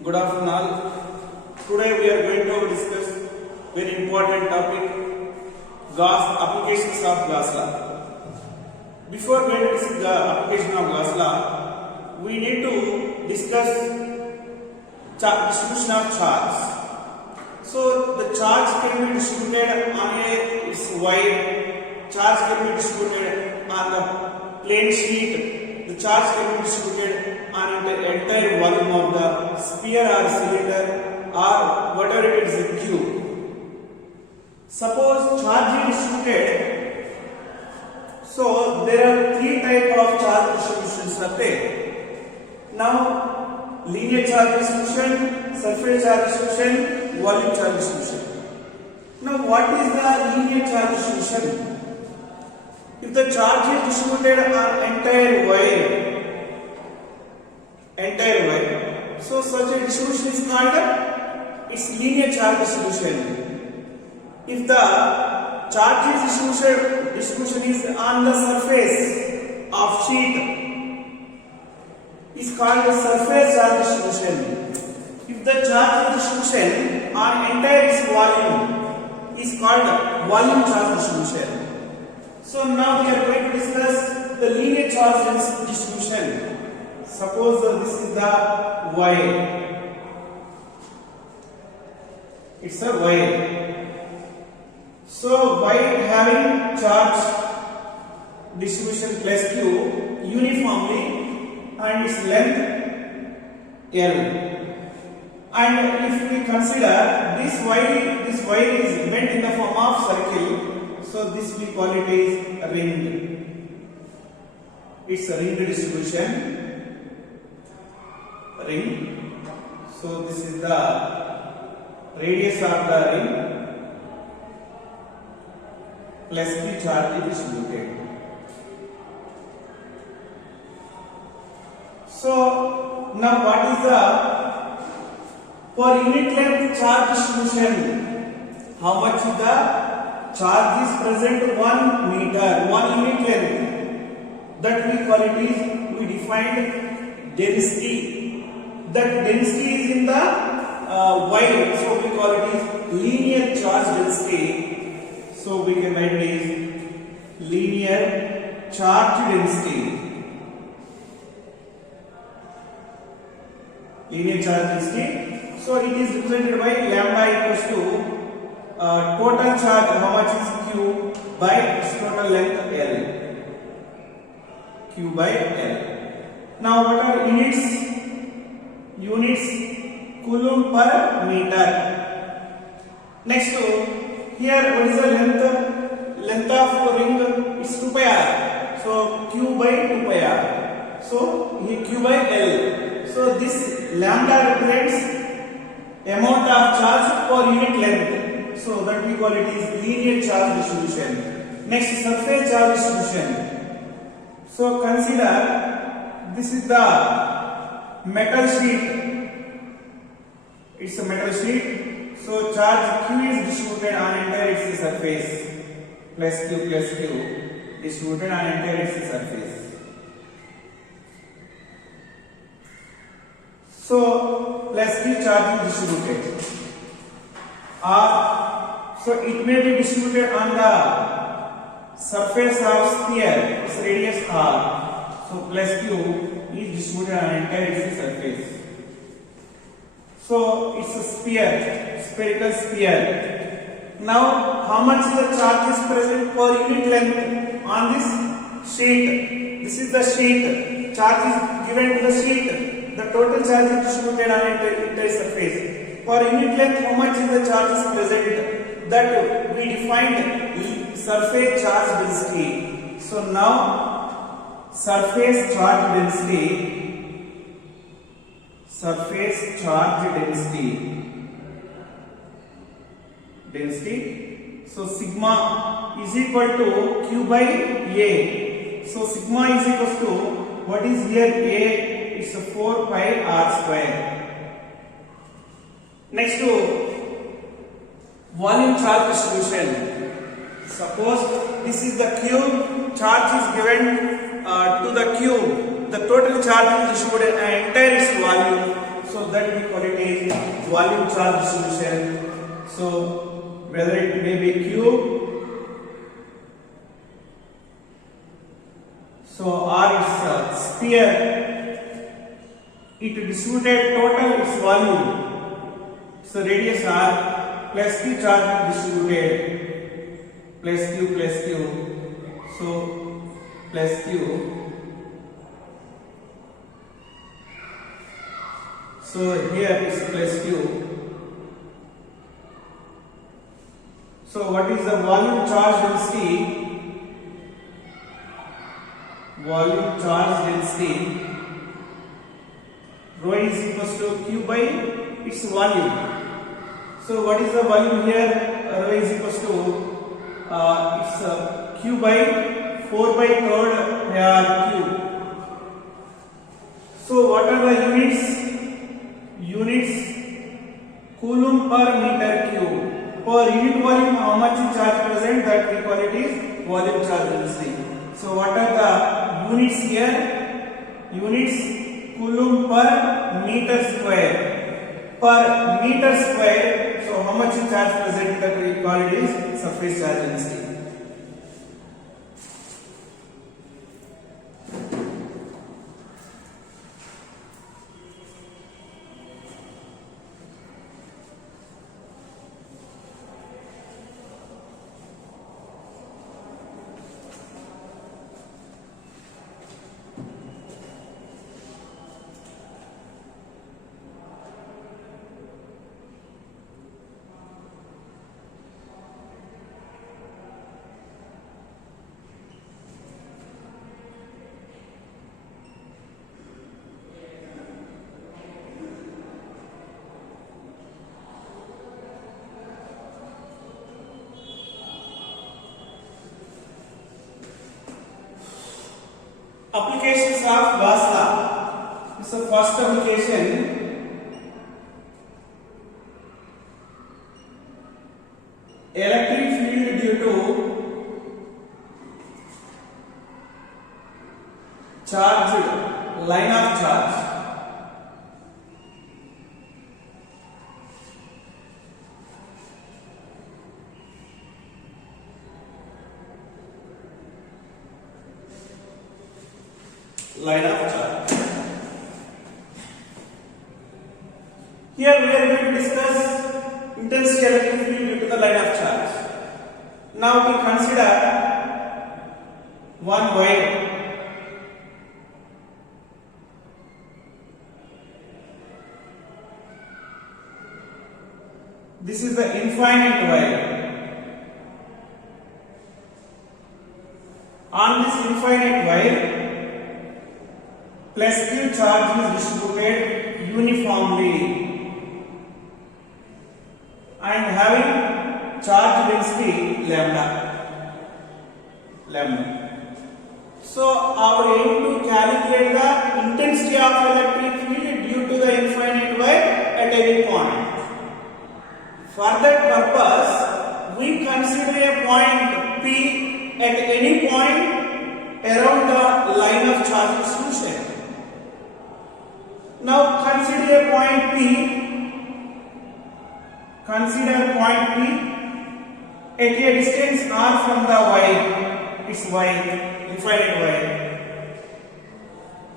Good afternoon all. Today we are going to discuss very important topic, Gauss applications of Gauss law. Before going to discuss the application of Gauss law, we need to discuss distribution of charge. So the charge can be distributed on its wire. Charge can be distributed on the plane sheet. The charge can be distributed on the entire volume of the sphere or cylinder or whatever it is a cube. Suppose charge is distributed. So there are three types of charge distributions are there. Now linear charge distribution, surface charge distribution, volume charge distribution. Now what is the linear charge distribution? If the charge is distributed on entire wire, so such a distribution is called its linear charge distribution. If the charge distribution is on the surface of sheet, is called the surface charge distribution. If the charge distribution on entire its volume is called volume charge distribution. So now we are going to discuss the linear charge distribution. Suppose this is the wire. It's a wire. So wire having charge distribution plus Q uniformly and its length L. And if we consider this wire is bent in the form of circle. So this we call it is ring. It's a ring distribution. Ring. So this is the radius of the ring plus the charge distributed. So now what is the for unit length charge distribution? How much is the charge is present 1 meter, 1 unit length. That we call it is, we defined density. That density is in the wire, so we call it is linear charge density. So we can write it is linear charge density. Linear charge density. So it is represented by lambda equals to total charge, how much is Q by its total length L. Q by L. Now what are units? Units coulomb per meter. Next here what is the length? Length of ring is 2 pi r. So Q by 2 pi r. So here Q by L. So this lambda represents amount of charge per unit length. So that we call it is linear charge distribution. Next, surface charge distribution. So consider this is the metal sheet. It's a metal sheet. So charge Q is distributed on entire its surface. Plus Q distributed on entire its surface. So plus Q charge is distributed. So it may be distributed on the surface of sphere, its radius r. So plus Q is distributed on entire its surface. So it's a sphere, spherical sphere. Now how much the charge is present per unit length on this sheet? This is the sheet. Charge is given to the sheet. The total charge is distributed on entire surface. For unit length, how much is the charge is present? That we defined surface charge density. So now surface charge density. Surface charge density. So sigma is equal to Q by A. So sigma is equal to what is here A? It's a 4 pi r square. Next to volume charge distribution. Suppose this is the cube, charge is given to the cube. The total charge is distributed entire its volume. so that we call it as volume charge distribution. So whether it may be cube, so or it's a sphere, it distributed total its volume. So radius r plus q charge distributed plus q, so plus q. So here is plus q. So what is the volume charge density? Volume charge density rho is equals to q by its volume. So what is the volume here? Rho is equals to it's q by 4 by 3rd cube. So what are the units? Units coulomb per meter cube. Per unit volume, how much charge present, that we call it is volume charge density. So what are the units here? Units coulomb per meter square. Per meter square, so how much charge present, that we call it is surface charge density. Applications of Gauss law. This is the first application. Electric field due to charged line of charge. Line of charge. Here we are going to discuss intense electric field due to the line of charge. Now we consider one wire. This is the infinite wire. On this infinite wire, plus q charge is distributed uniformly and having charge density lambda. So our aim to calculate the intensity of electric field due to the infinite wire at any point. For that purpose, we consider a point P at any point around the line of charge distribution. Now consider a point P. Consider point P at a distance r from the y. It's y, infinite y.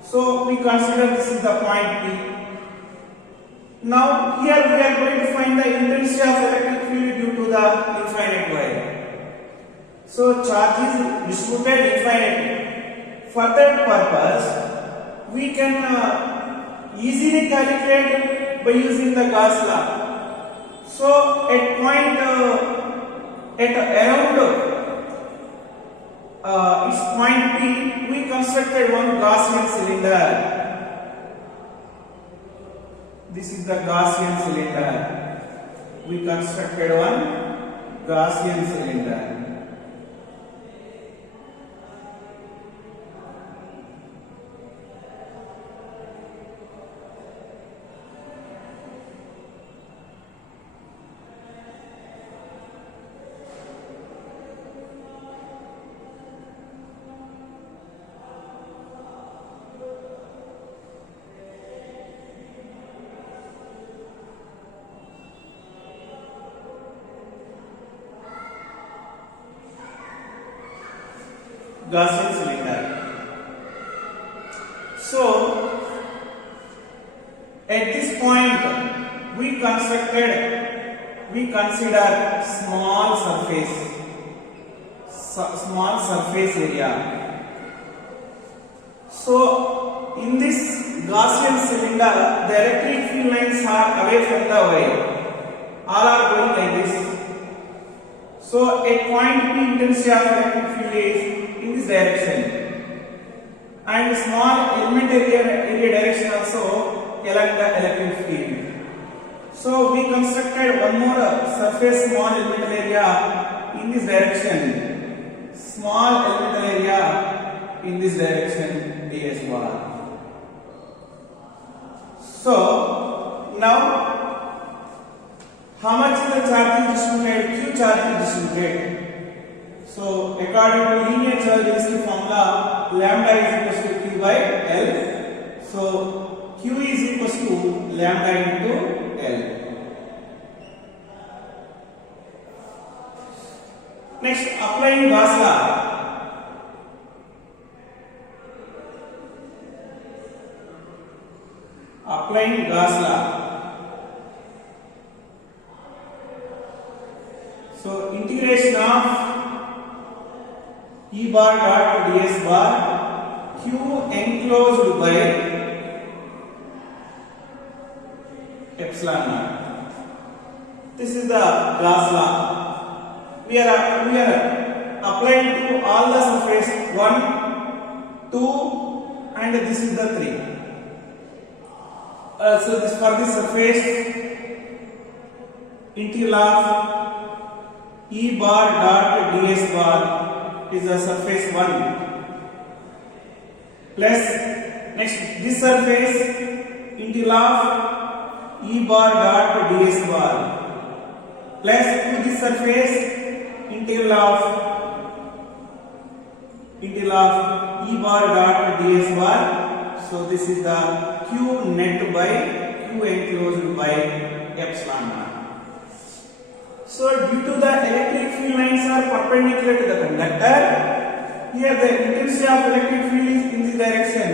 So we consider this is the point P. Now here we are going to find the intensity of electric field due to the infinite y. So charge is distributed infinitely. For that purpose, we can easily calculate by using the Gauss law. So at point at around its point P, we constructed one Gaussian cylinder. This is the Gaussian cylinder. We constructed one Gaussian cylinder. Gaussian cylinder. So at this point we consider small surface area. So in this Gaussian cylinder, the electric field lines are away from the wire. All are going like this. So at point P, intensity of electric field is in this direction, and small element area direction also along the electric field. So we constructed one more surface small elemental area in this direction, small elemental area in this direction ds bar. So now how much is the charge is distributed? Q charge is distributed. So according to linear charge density formula, lambda is equals to Q by L. So Q is equals to lambda into L. Next, applying Gauss law. Applying Gauss law. So integration of E bar dot ds bar Q enclosed by epsilon naught. This is the Gauss law. We are applying to all the surface 1, 2, and this is the 3. So this for this surface, integral of E bar dot ds bar is the surface 1 plus next this surface integral of E bar dot ds bar plus to this surface integral of E bar dot ds bar. So this is the Q net by Q enclosed by epsilon naught. So due to the electric field lines are perpendicular to the conductor, here the intensity of electric field is in this direction.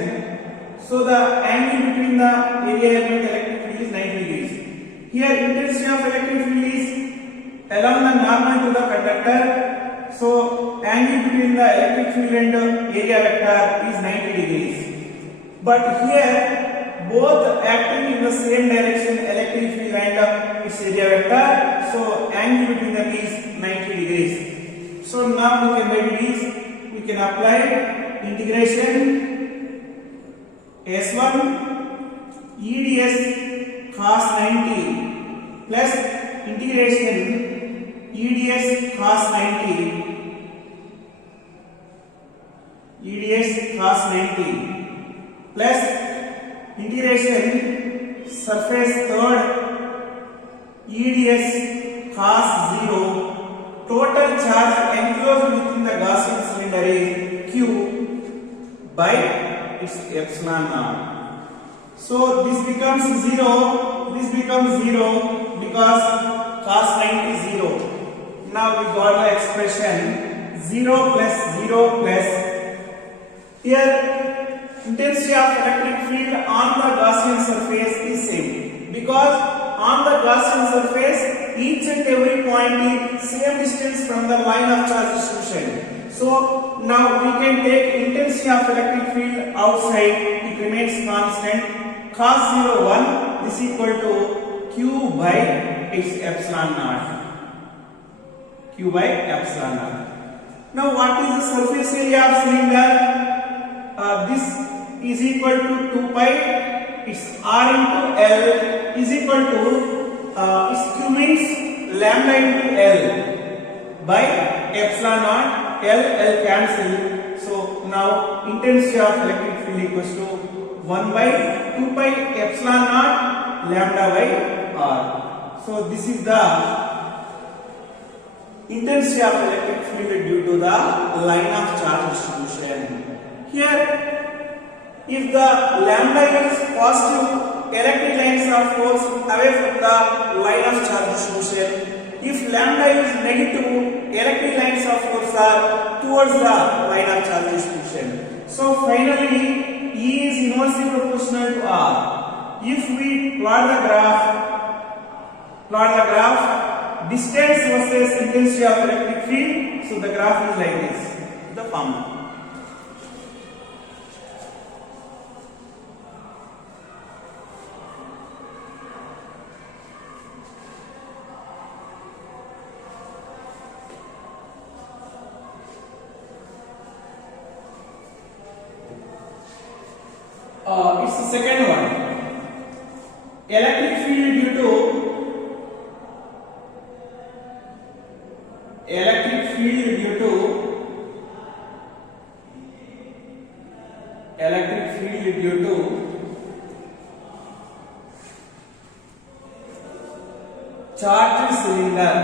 So the angle between the area element electric field is 90 degrees. Here intensity of electric field is along the normal to the conductor. So angle between the electric field and area vector is 90 degrees. But here both acting in the same direction, electric field and its area vector. So angle between them is 90 degrees. So now we can write this. We can apply integration S1 EDS cos 90 plus integration EDS cos 90 plus integration surface third EDS cos 0. Total charge enclosed within the Gaussian cylinder is Q by its epsilon naught. So this becomes 0. This becomes 0 because cos 90 is 0. Now we got the expression 0 plus 0 plus. Here intensity of electric field on the Gaussian surface is same because on the Gaussian surface each and every point is same distance from the line of charge distribution. So now we can take intensity of electric field outside, it remains constant. Cos 0 1 is equal to Q by its epsilon naught. Q by epsilon naught. Now what is the surface area of cylinder? This is equal to 2 pi. It's R into L is equal to its Q means lambda into L by epsilon naught. L cancel. So now intensity of electric field equals to 1 by 2 pi epsilon naught lambda by R. So this is the intensity of electric field due to the line of charge distribution. Here, if the lambda is positive, electric lines are forced away from the line of charge distribution. If lambda is negative, electric lines of course are towards the line of charge distribution. So finally E is inversely proportional to R. If we plot the graph distance versus intensity of electric field, so the graph is like this, the formula. It's the second one. Electric field due to charged cylinder.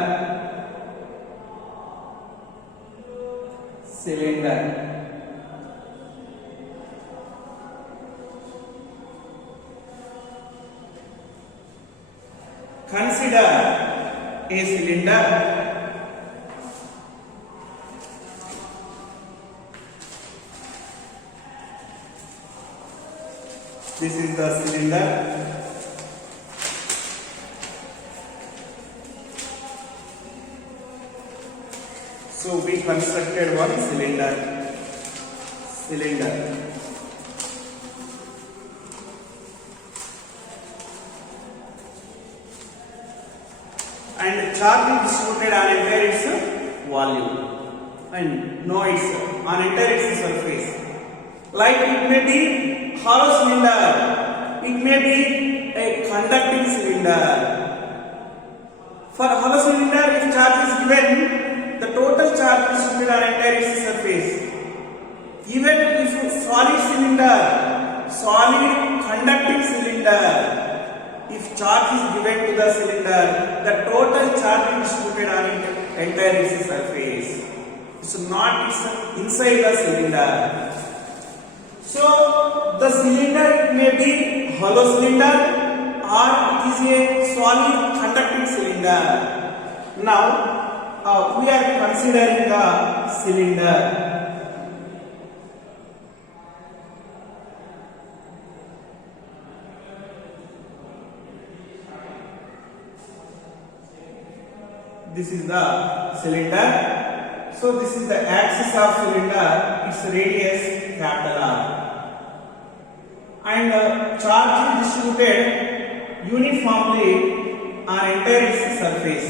Consider a cylinder. This is the cylinder. So we constructed one cylinder. And charge is distributed on entire its volume, and no it's on entire its surface. Like it may be hollow cylinder, it may be a conducting cylinder. For hollow cylinder, if charge is given, the total charge is distributed on entire its surface. Even if solid cylinder, solid conducting cylinder, if charge is given to the cylinder, the total charge is distributed on entire its surface. It's not inside the cylinder. So the cylinder may be hollow cylinder or it is a solid conducting cylinder. Now we are considering the cylinder. This is the cylinder. So this is the axis of cylinder, its radius capital R. And charge is distributed uniformly on entire surface.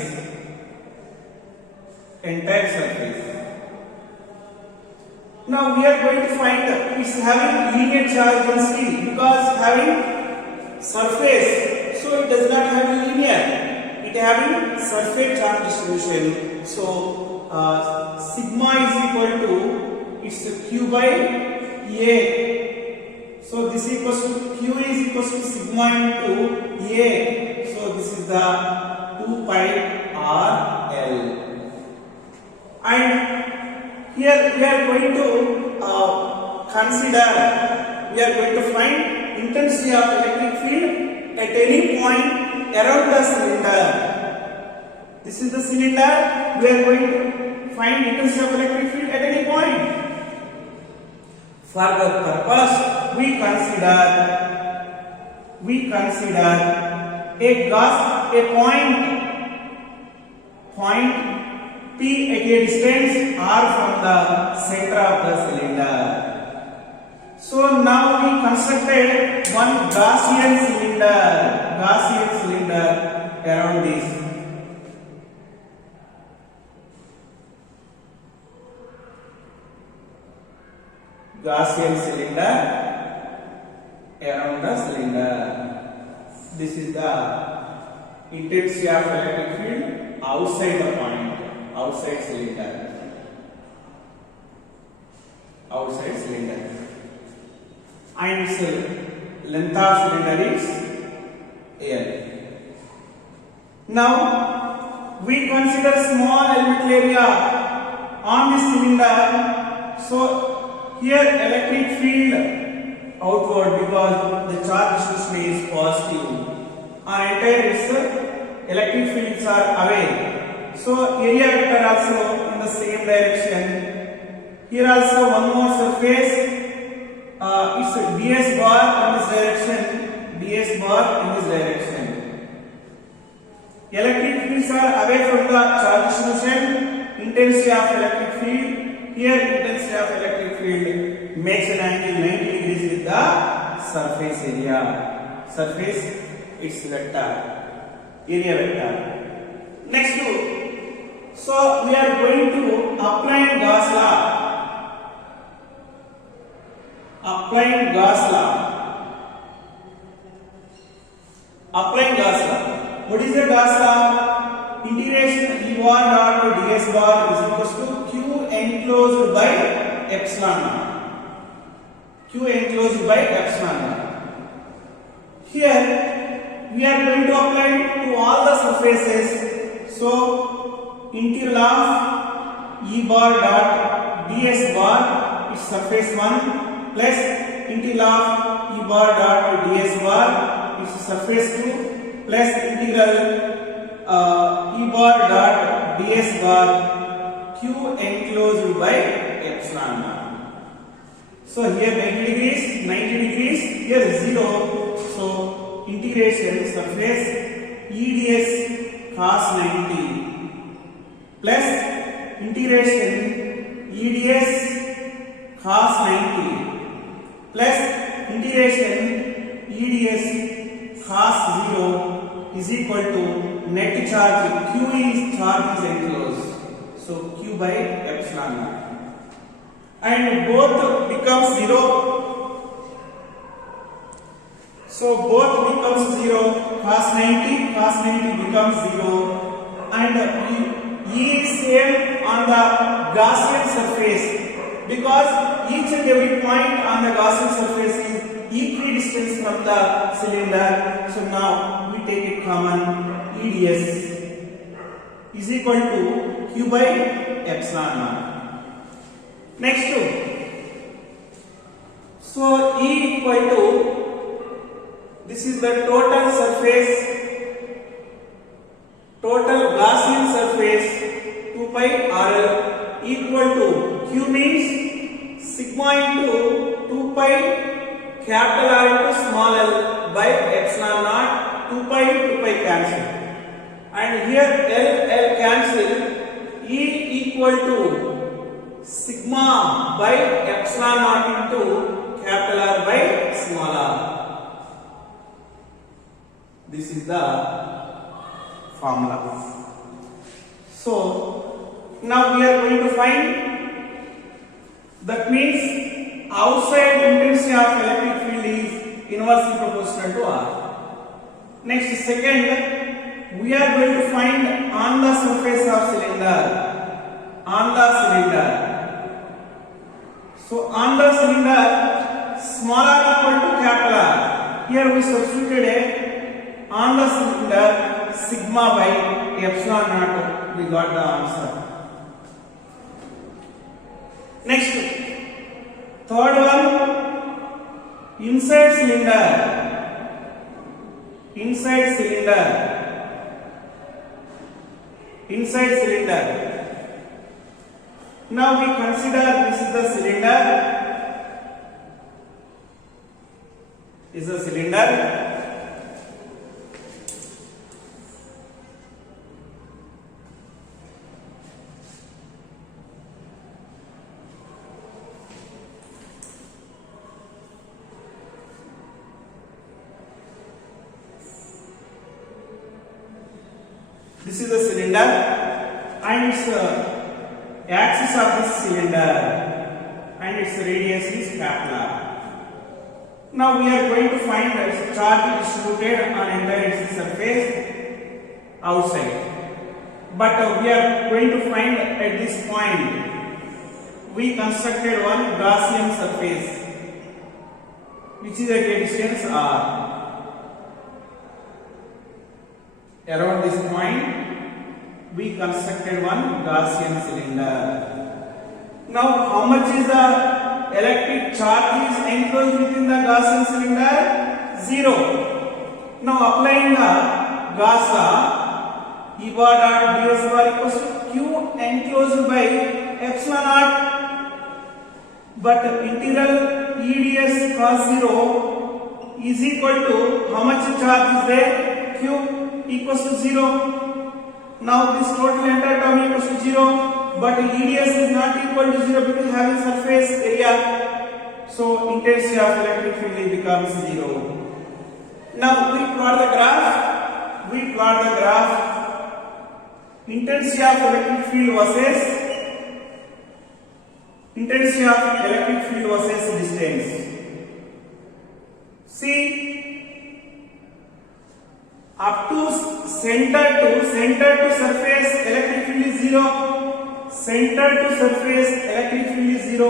Now we are going to find it's having linear charge density, because having surface, so it does not have linear. It having surface charge distribution. So sigma is equal to it's Q by A. So this equals to Q is equals to sigma into A. So this is the 2 pi R L. And here we are going to find intensity of electric field at any point around the cylinder. This is the cylinder. We are going to find intensity of electric field at any point. For the purpose, we consider a point P at a distance R from the center of the cylinder. So now we constructed one Gaussian cylinder around this. Gaussian cylinder around the cylinder. This is the intensity of electric field outside the point, outside cylinder. And its length of cylinder is L. Now we consider small elemental area on this cylinder. So here electric field outward, because the charge distribution is positive. On entire its electric fields are away. So area vector also in the same direction. Here also one more surface. It's ds bar in this direction. Ds bar in this direction. Electric fields are away from the charge distribution. Intensity of electric field. Here intensity of electric field makes an angle 90 degrees with the surface area. Surface its vector. Area vector. Next to, so we are going to apply Gauss law. Applying Gauss law. Applying Gauss law. What is the Gauss law? Integration E bar dot to ds bar is equals to q enclosed by epsilon naught. Q enclosed by epsilon naught. Here we are going to apply to all the surfaces. So integral of E bar dot ds bar is surface 1 plus integral of E bar dot ds bar is surface 2 plus integral E bar dot ds bar q enclosed by epsilon naught. So here 90 degrees, here 0. So integration surface EDS cos 90 plus integration EDS cos 90 plus integration EDS cos 0 is equal to net charge. Q is charge is enclosed. So Q by epsilon naught. And both becomes 0. So both becomes 0. Cos 90 becomes 0. And E is same on the Gaussian surface because each and every point on the Gaussian surface is equidistant from the cylinder. So now we take it common. EDS is equal to Q by epsilon naught. Next to, so E equal to, this is the total surface, total Gaussian surface 2 pi RL equal to Q means sigma into 2 pi capital R into small l by epsilon naught. 2 pi cancel. And here L cancel. E equal to sigma by epsilon naught into capital R by small r. This is the formula. So now we are going to find, that means outside intensity of electric field is inversely proportional to R. Next, second, we are going to find on the surface of cylinder. On the cylinder. So on the cylinder, small r equal to capital R. Here we substituted a on the cylinder sigma by epsilon naught. We got the answer. Next, third one, inside cylinder. Inside cylinder. Now we consider this is the cylinder. Is a cylinder. This is the cylinder and its axis of this cylinder and its radius is capital R. Now we are going to find its charge distributed on entire surface outside. But we are going to find at this point, we constructed one Gaussian surface which is at a distance R. Around this point, we constructed one Gaussian cylinder. Now, how much is the electric charge is enclosed within the Gaussian cylinder? 0. Now, applying the Gauss law, E bar dot ds bar equals to q enclosed by epsilon naught, but integral e ds cos 0 is equal to how much charge is there? Q equals to 0. Now this total entire term equals to 0, but EDS is not equal to 0 because having surface area. So intensity of electric field becomes 0. Now we plot the graph. Intensity of electric field versus distance. See, up to center to surface electric field is 0. Center to surface electric field is 0.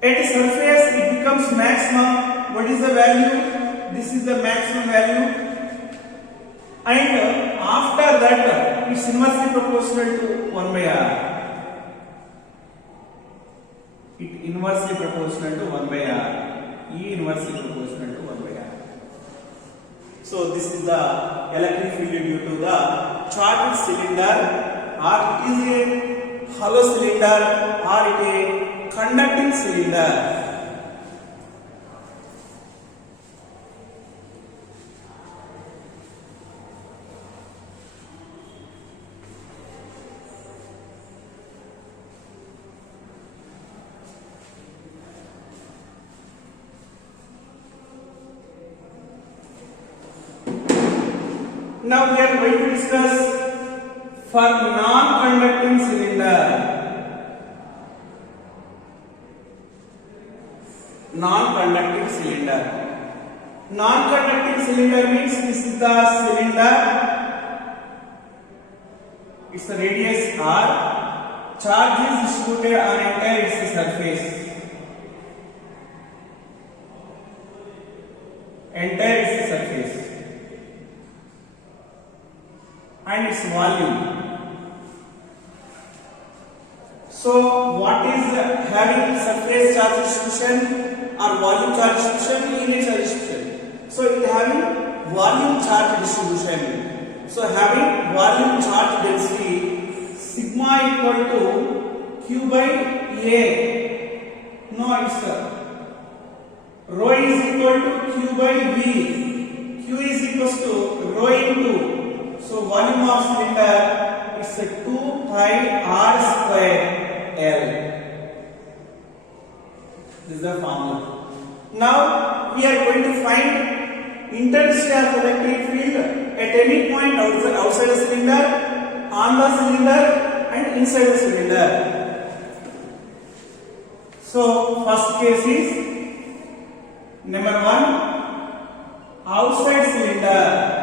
At surface it becomes maximum. What is the value? This is the maximum value. And after that it's inversely proportional to 1 by r. It inversely proportional to 1 by r. E inversely proportional to 1 by r. So this is the electric field due to the charged cylinder, or it is a hollow cylinder, or it is a conducting cylinder. Now we are going to discuss for non-conducting cylinder. Non-conducting cylinder means this is the cylinder. Its radius r. Charge is distributed on entire its surface. And its volume. So what is having surface charge distribution or volume charge distribution? Linear charge distribution. So it having volume charge distribution. So having volume charge density sigma equal to q by a. No, it's rho is equal to q by v. Q is equal to rho into. So volume of cylinder is 2 pi r square L. This is the formula. Now we are going to find intensity of electric field at any point outside the cylinder, on the cylinder, and inside the cylinder. So first case is number 1, outside cylinder.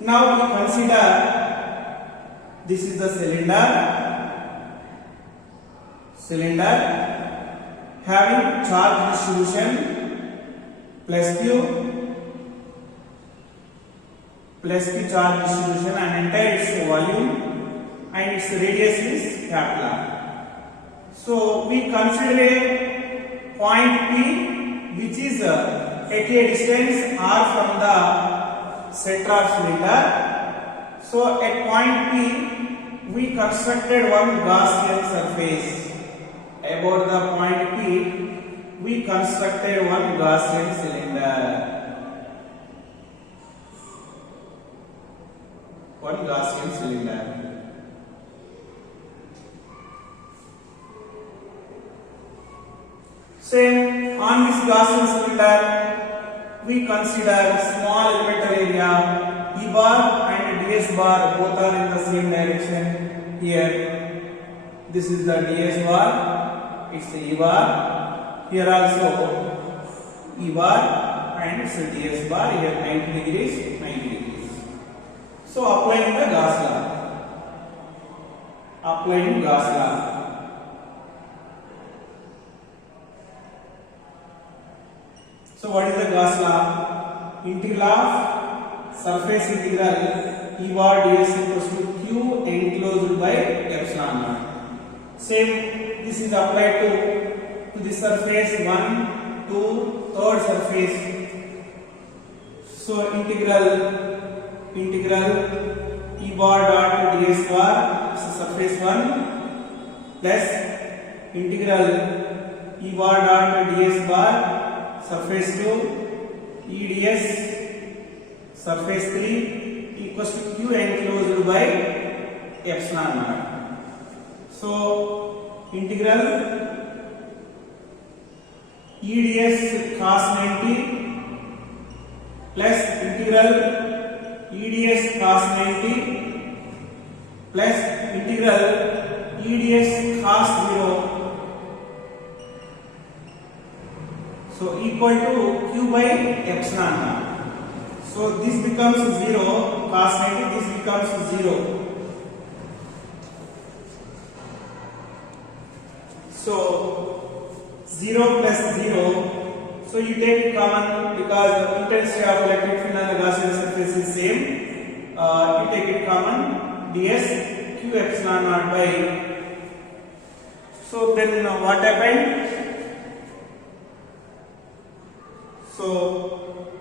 Now we consider this is the cylinder having charge distribution plus q charge distribution and entire its volume, and its radius is capital R. So we consider a point P which is at a distance r from the center of cylinder. So at point P we constructed one Gaussian surface. About the point P we constructed one Gaussian cylinder. Same on this Gaussian cylinder we consider small elemental area E bar and ds bar both are in the same direction. Here this is the ds bar, it's E bar. Here also E bar and it's ds bar. Here 90 degrees. So applying the Gauss law. So what is the Gauss law? Integral of surface integral E bar ds equals to q enclosed by epsilon naught. Same, this is applied to to the surface 1, 2, third surface. So integral E bar dot ds bar, so surface 1 plus integral E bar dot ds bar, surface 2 E ds surface 3 equals to q enclosed by epsilon naught. So integral E ds cos 90 plus integral E ds cos 90 plus integral E ds cos 0, so equal to q by epsilon naught. So this becomes 0, cos 90, this becomes 0. So 0 plus 0, so you take it common because the intensity of electric field on the Gaussian surface is same. You take it common, ds q epsilon naught by. So then what happened? So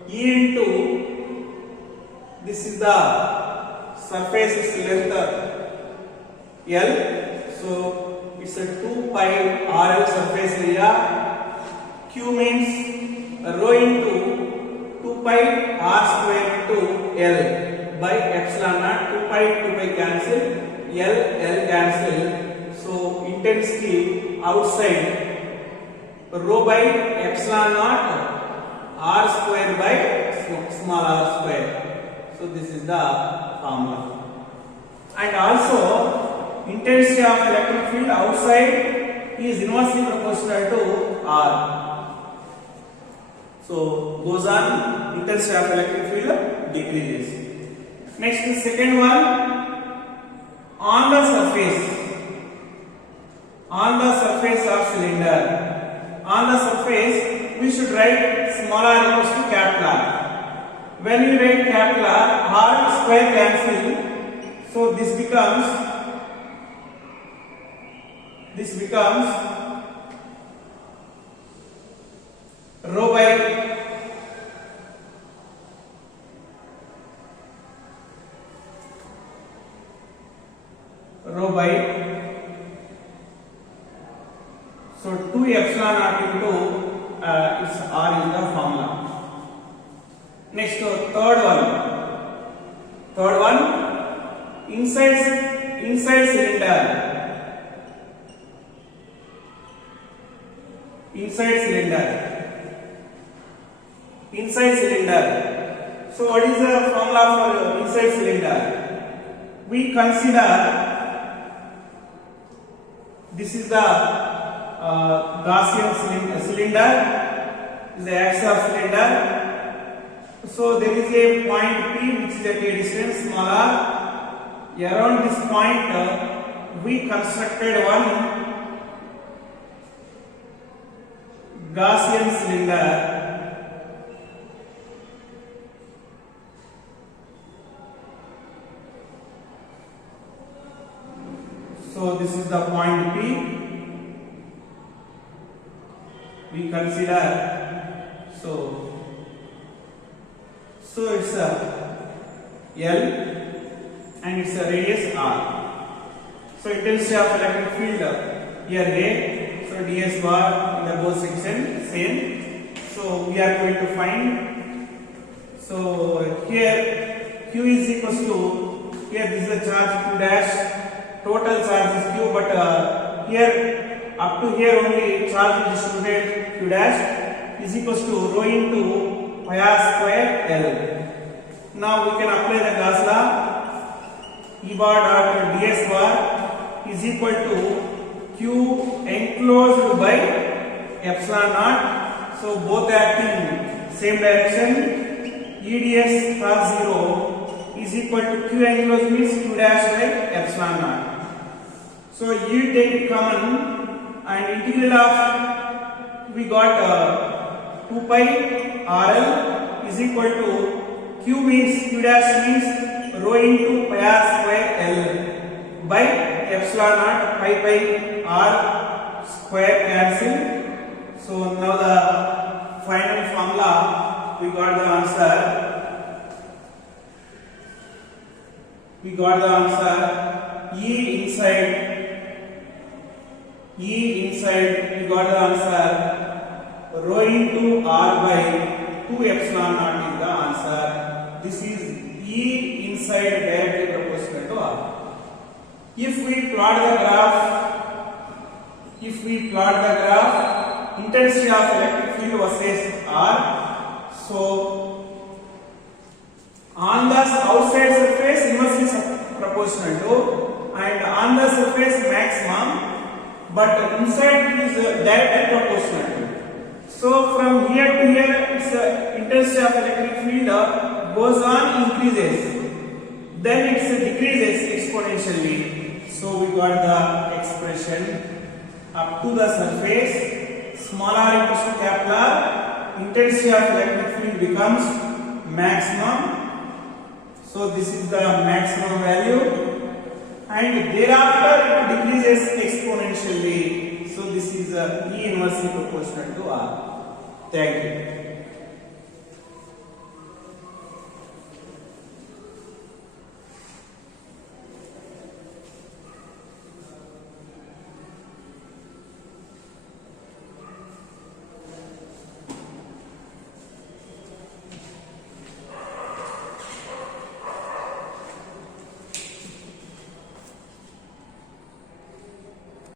E into this is the surface's length L. So it's a 2 pi RL surface area. Q means rho into 2 pi R square into L by epsilon naught. 2 pi cancel, L cancel. So intensity outside rho by epsilon naught R square by small r square. So this is the formula. And also intensity of electric field outside is inversely proportional to R. So goes on, intensity of electric field decreases. Next, the second one, on the surface of cylinder. On the surface, we should write small r equals to capital R. When we write capital R square cancel, so this becomes rho by so 2 epsilon naught into its R is the formula. Next, third one, inside cylinder. So what is the formula for inside cylinder? We consider this is the Gaussian cylinder, is the axis of cylinder. So there is a point P which is at a distance small r. Around this point we constructed one Gaussian cylinder. So this is the point P. We consider so it's a L and it's a radius R. So intensity of electric field here A. So ds bar in the both section same. So we are going to find. So here Q is equals to, here this is the charge Q dash. Total charge is Q, but here up to here only charge is distributed Q dash is equals to rho into pi r square L. Now we can apply the Gauss law. E bar dot ds bar is equal to Q enclosed by epsilon naught. So both acting same direction. E ds cos 0 is equal to Q enclosed means Q dash by epsilon naught. So you take it common and integral of we got 2 pi RL is equal to Q means Q dash means rho into pi r square L by epsilon naught pi R square cancel So now the final formula, we got the answer. We got the answer. E inside, we got the answer. Rho into R by 2 epsilon naught is the answer. This is E inside directly proportional to R. If we plot the graph, intensity of electric field versus R, so on the outside surface inversely proportional to, and on the surface maximum, but inside it is directly proportional to. So from here to here, its intensity of electric field goes on increases, then it decreases exponentially. So we got the expression up to the surface, small r equals to capital R, intensity of electric field becomes maximum. So this is the maximum value, and thereafter it decreases exponentially. So this is E inversely proportional to R. Thank you.